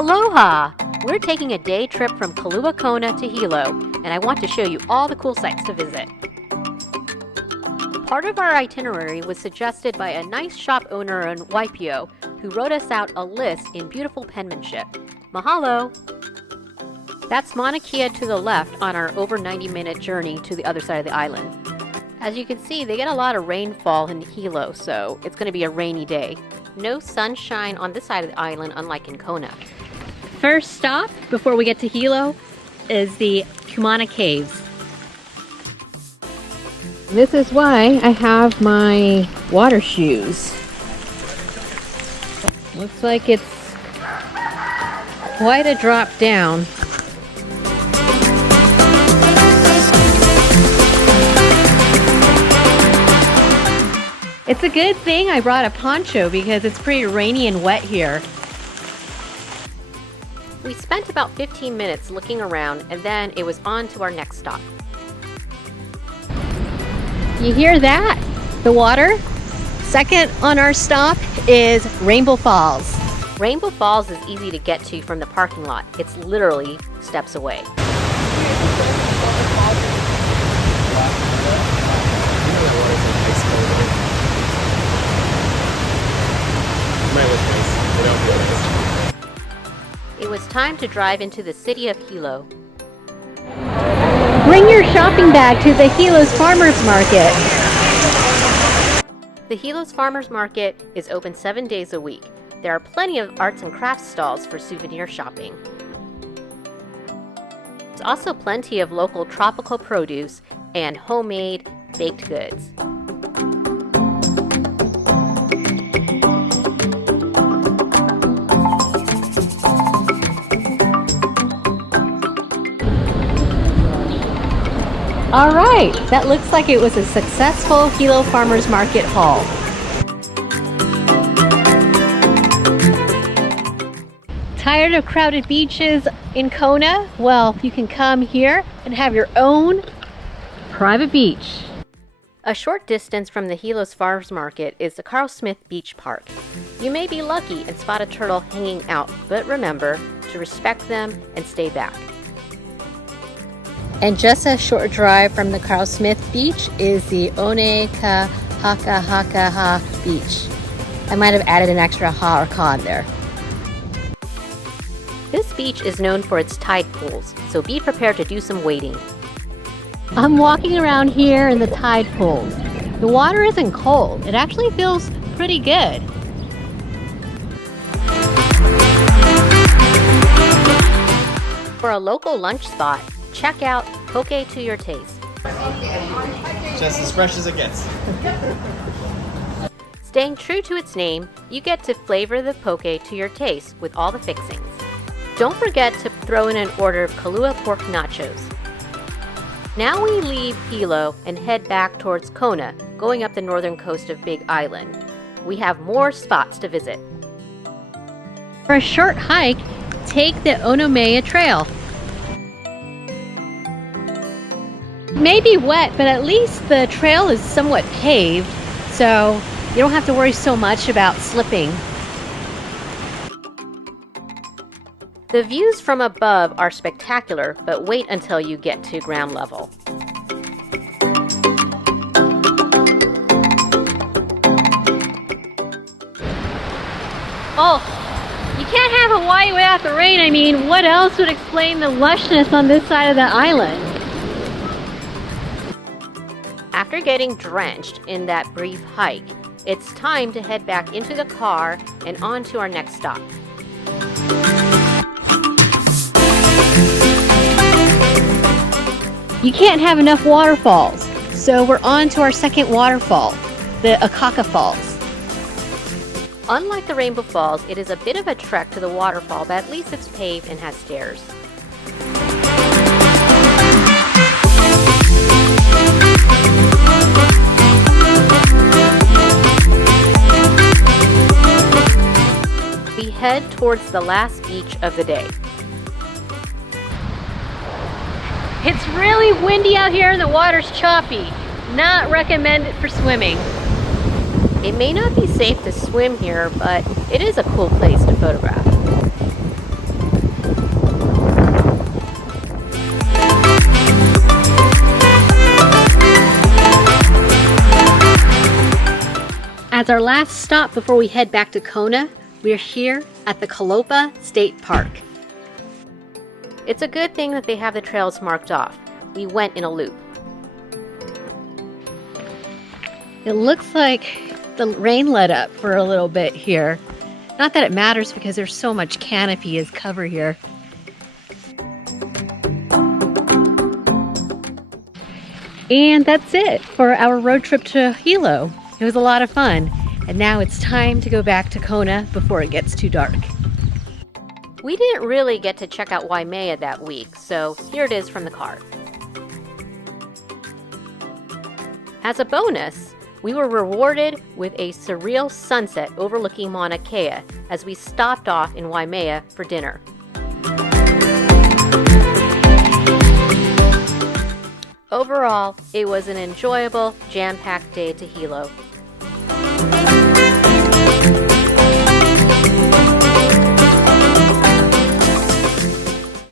Aloha! We're taking a day trip from Kona to Hilo, and I want to show you all the cool sites to visit. Part of our itinerary was suggested by a nice shop owner in WAIMEA who wrote us out a list in beautiful penmanship. Mahalo! That's Mauna Kea to the left on our over 90-minute journey to the other side of the island. As you can see, they get a lot of rainfall in Hilo, so it's going to be a rainy day. No sunshine on this side of the island, unlike in Kona. First stop before we get to Hilo is the KAUMANA caves. This is why I have my water shoes. Looks like it's quite a drop down. It's a good thing I brought a poncho because it's pretty rainy and wet here. We spent about 15 minutes looking around and then it was on to our next stop. You hear that? The water? Second on our stop is Rainbow Falls. Rainbow Falls is easy to get to from the parking lot. It's literally steps away. It was time to drive into the city of Hilo. Bring your shopping bag to the Hilo's Farmers Market. The Hilo's Farmers Market is open 7 days a week. There are plenty of arts and crafts stalls for souvenir shopping. There's also plenty of local tropical produce and homemade baked goods. All right, that looks like it was a successful Hilo Farmers Market haul. Tired of crowded beaches in Kona? Well, you can come here and have your own private beach. A short distance from the Hilo's Farmers Market is the CARLSMITH Beach Park. You may be lucky and spot a turtle hanging out, but remember to respect them and stay back. And just a short drive from the CARLSMITH Beach is the ONEKAHAKAHA Beach. I might have added an extra ha or ka in there. This beach is known for its tide pools, so be prepared to do some wading. I'm walking around here in the tide pools. The water isn't cold. It actually feels pretty good. For a local lunch spot, check out poke to your taste. Just as fresh as it gets. Staying true to its name, you get to flavor the poke to your taste with all the fixings. Don't forget to throw in an order of Kalua pork nachos. Now we leave Hilo and head back towards Kona, going up the northern coast of Big Island. We have more spots to visit. For a short hike, take the ONOMEA trail. It may be wet, but at least the trail is somewhat paved, so you don't have to worry so much about slipping. The views from above are spectacular, but wait until you get to ground level. Oh, you can't have Hawaii without the rain. I mean, what else would explain the lushness on this side of the island? After getting drenched in that brief hike, it's time to head back into the car and on to our next stop. You can't have enough waterfalls, so we're on to our second waterfall, the Akaka Falls. Unlike the Rainbow Falls, it is a bit of a trek to the waterfall, but at least it's paved and has stairs. We head towards the last beach of the day. It's really windy out here and the water's choppy. Not recommended for swimming. It may not be safe to swim here, but it is a cool place to photograph. As our last stop before we head back to Kona, we're here at the KALOPA State Park. It's a good thing that they have the trails marked off. We went in a loop. It looks like the rain let up for a little bit here. Not that it matters because there's so much canopy as cover here. And that's it for our road trip to Hilo. It was a lot of fun. And now it's time to go back to Kona before it gets too dark. We didn't really get to check out WAIMEA that week, so here it is from the card. As a bonus, we were rewarded with a surreal sunset overlooking Mauna Kea as we stopped off in WAIMEA for dinner. Overall, it was an enjoyable, jam-packed day to Hilo.